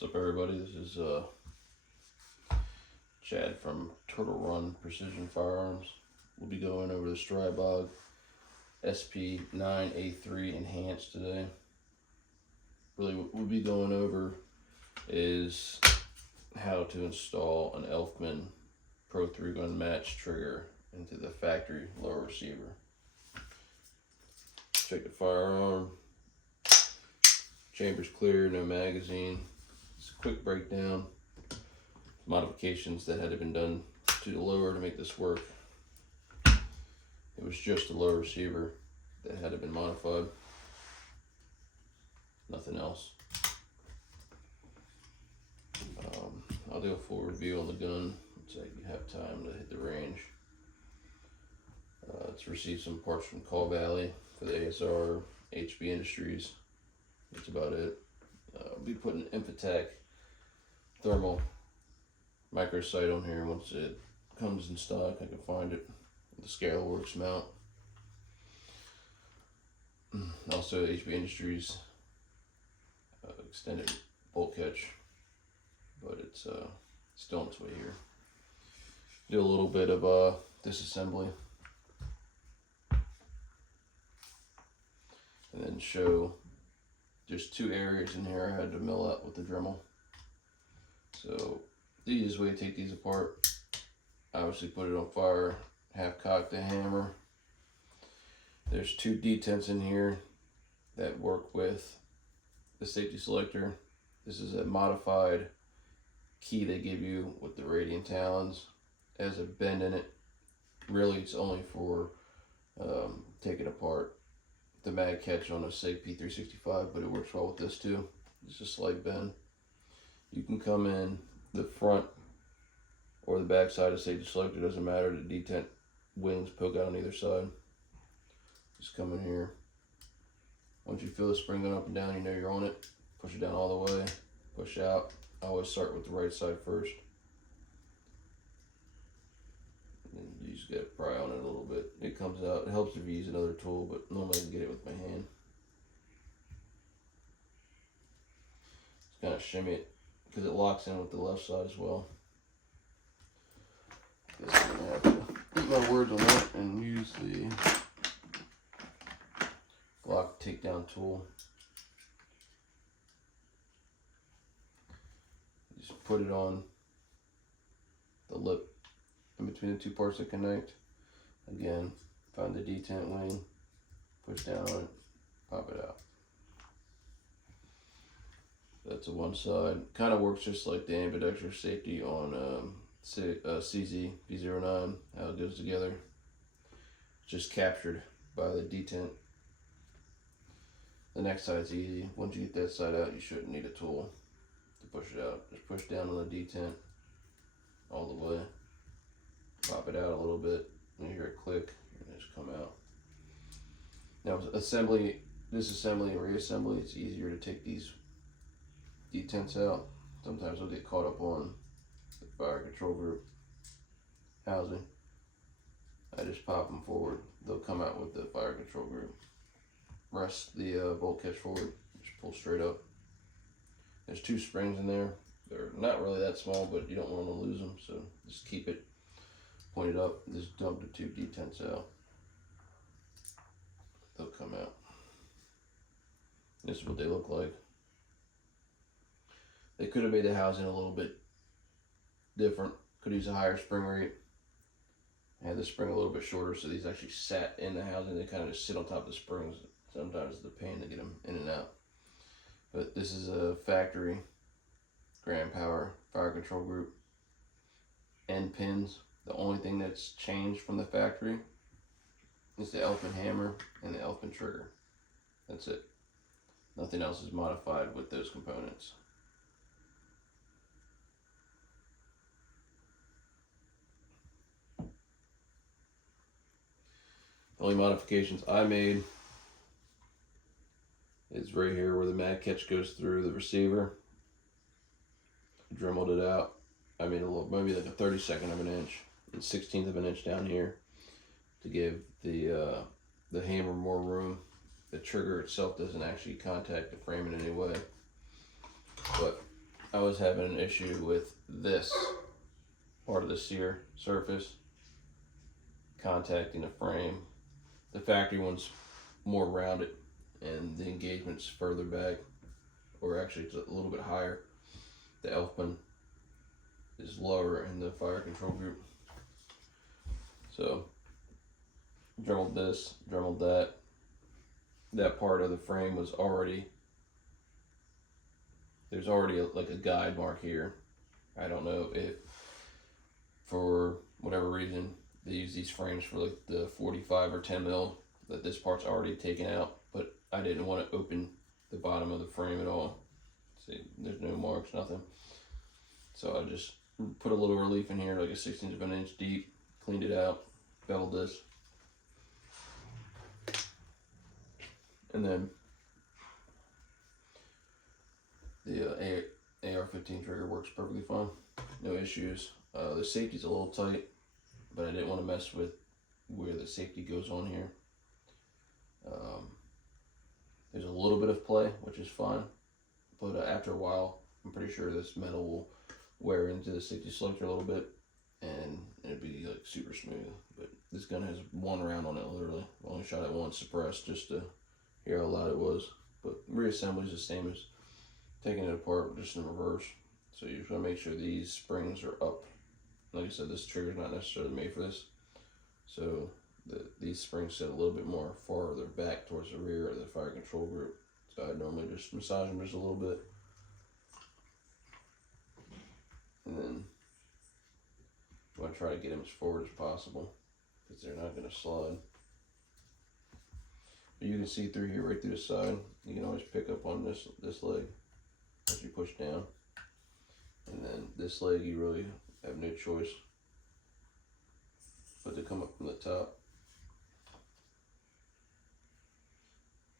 What's up, everybody? This is Chad from Turtle Run Precision Firearms. We'll be going over the Stribog SP9A3 Enhanced today. Really, what we'll be going over is how to install an Elftmann Pro 3-gun match trigger into the factory lower receiver. Check the firearm. Chamber's clear, no magazine. It's a quick breakdown. Modifications that had been done to the lower to make this work. It was just the lower receiver that had been modified. Nothing else. I'll do a full review on the gun so you have time to hit the range. It's received some parts from Call Valley for the ASR, HB Industries. That's about it. I'll be putting Infotech thermal micro sight on here once it comes in stock. I can find it. The Scaleworks mount. Also HB Industries extended bolt catch, but it's still on its way here. Do a little bit of disassembly, and then show just two areas in here I had to mill out with the Dremel. So the easiest way to take these apart, obviously put it on fire, half cock the hammer. There's two detents in here that work with the safety selector. This is a modified key they give you with the radiant talons. It has a bend in it. Really, it's only for taking apart the mag catch on a SIG P365, but it works well with this too. It's a slight bend. You can come in the front or the back side of safety selector, doesn't matter. The detent wings poke out on either side. Just come in here. Once you feel the spring going up and down, you know you're on it. Push it down all the way, push out. I always start with the right side first. And you just gotta pry on it a little bit. It comes out. It helps if you use another tool, but normally I can get it with my hand. Just kind of shimmy it because it locks in with the left side as well. Guess I'm gonna have to eat my words on that and use the Glock takedown tool. Just put it on the lip in between the two parts that connect. Again, find the detent wing, push down on it, pop it out. That's a one side. Kind of works just like the ambidextrous safety on CZ B09, how it goes together. Just captured by the detent. The next side's easy. Once you get that side out, you shouldn't need a tool to push it out. Just push down on the detent all the way. Pop it out a little bit, and you hear it click, and just come out. Now, assembly, disassembly, and reassembly, it's easier to take these detents out. Sometimes they'll get caught up on the fire control group housing. I just pop them forward. They'll come out with the fire control group. Rest the bolt catch forward, just pull straight up. There's two springs in there. They're not really that small, but you don't want to lose them, so just keep it pointed up. Just dump the two detents out. They'll come out. This is what they look like. They could have made the housing a little bit different. Could use a higher spring rate. Had the spring a little bit shorter, so these actually sat in the housing. They kind of just sit on top of the springs. Sometimes it's the pain to get them in and out. But this is a factory Grand Power fire control group end pins. The only thing that's changed from the factory is the Elftmann hammer and the Elftmann trigger. That's it. Nothing else is modified with those components. The only modifications I made is right here where the mag catch goes through the receiver. Dremeled it out. I made a little, maybe like a 32nd of an inch, and 1/16 of an inch down here to give the hammer more room. The trigger itself doesn't actually contact the frame in any way, but I was having an issue with this part of the sear surface contacting the frame. The factory one's more rounded and the engagement's further back, or actually it's a little bit higher. The Elftmann is lower in the fire control group. So dremeled this, dremeled that. That part of the frame was already, there's already like a guide mark here. I don't know if for whatever reason they use these frames for like the 45 or 10 mil, that this part's already taken out, but I didn't want to open the bottom of the frame at all. See, there's no marks, nothing. So I just put a little relief in here, like a 1/16 of an inch deep, cleaned it out, beveled this. And then the AR-15 trigger works perfectly fine, no issues. The safety's a little tight, but I didn't want to mess with where the safety goes on here. There's a little bit of play, which is fine, but after a while, I'm pretty sure this metal will wear into the safety selector a little bit, and it'd be like super smooth. But this gun has one round on it, literally. I only shot it once, suppressed, just to hear how loud it was. But reassembly is the same as taking it apart, just in reverse. So you just want to make sure these springs are up. Like I said, this trigger's not necessarily made for this, so these springs sit a little bit more farther back towards the rear of the fire control group. So I normally just massage them just a little bit, and then I want to try to get them as forward as possible because they're not going to slide. But you can see through here, right through the side. You can always pick up on this leg as you push down, and then this leg you really have no choice but to come up from the top.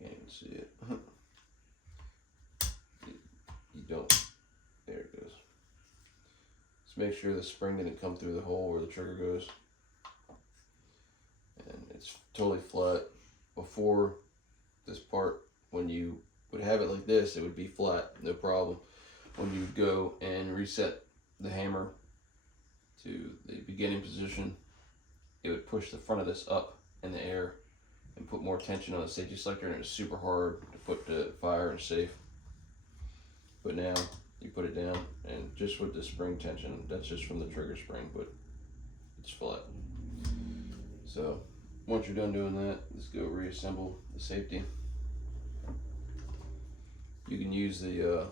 Can't even see it. You don't. There it goes. Just make sure the spring didn't come through the hole where the trigger goes. And it's totally flat. Before this part, when you would have it like this, it would be flat, no problem. When you go and reset the hammer to the beginning position, it would push the front of this up in the air and put more tension on the safety selector, and it's super hard to put to fire and safe. But now you put it down, and just with the spring tension, that's just from the trigger spring, but it's flat. So once you're done doing that, let's go reassemble the safety. You can use the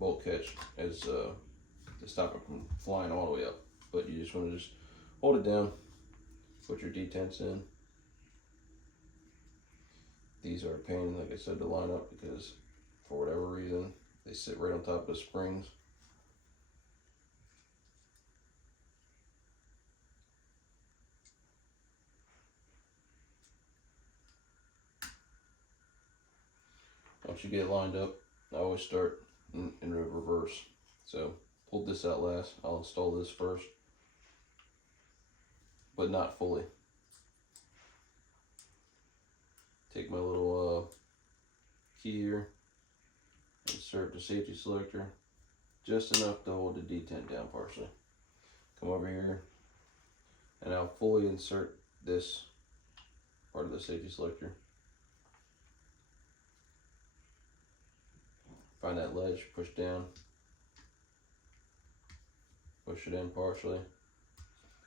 bolt catch as to stop it from flying all the way up, but you just want to just hold it down, put your detents in. These are a pain, like I said, to line up because for whatever reason they sit right on top of the springs. Once you get it lined up, I always start in reverse. So pull this out last. I'll install this first, but not fully. Take my little key here, insert the safety selector, just enough to hold the detent down partially. Come over here, and I'll fully insert this part of the safety selector. Find that ledge, push down, push it in partially,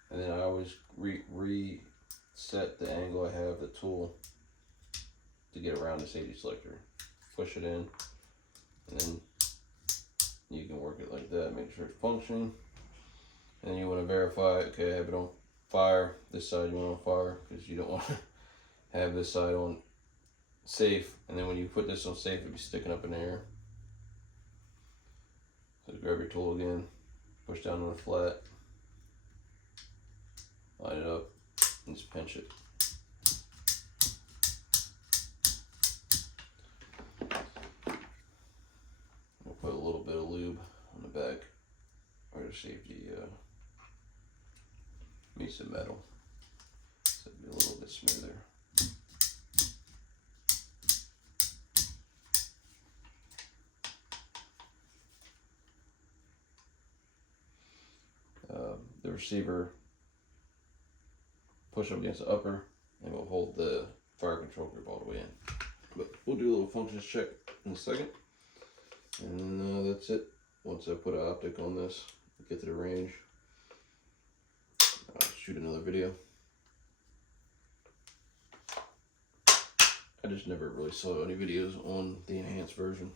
and then I always reset the angle I have the tool to get around the safety selector. Push it in, and then you can work it like that, make sure it's functioning. And then you want to verify, okay, I have it on fire. This side you want on fire because you don't want to have this side on safe, and then when you put this on safe, it'll be sticking up in the air. So grab your tool again, push down on the flat, line it up, and just pinch it. We'll put a little bit of lube on the back or the safety meets the metal, so it'll be a little bit smoother. receiver push up against the upper, and we'll hold the fire control group all the way in. But we'll do a little functions check in a second, and that's it. Once I put an optic on this, get to the range, I'll shoot another video. I just never really saw any videos on the enhanced version.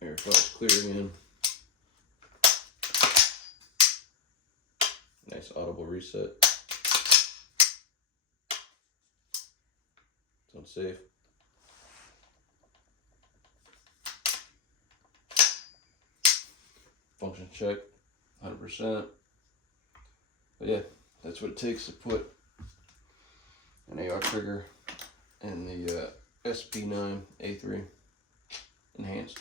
Air flux clearing in. Nice audible reset. It's unsafe. Function check, 100%. But yeah, that's what it takes to put an AR trigger in the SP9A3 enhanced.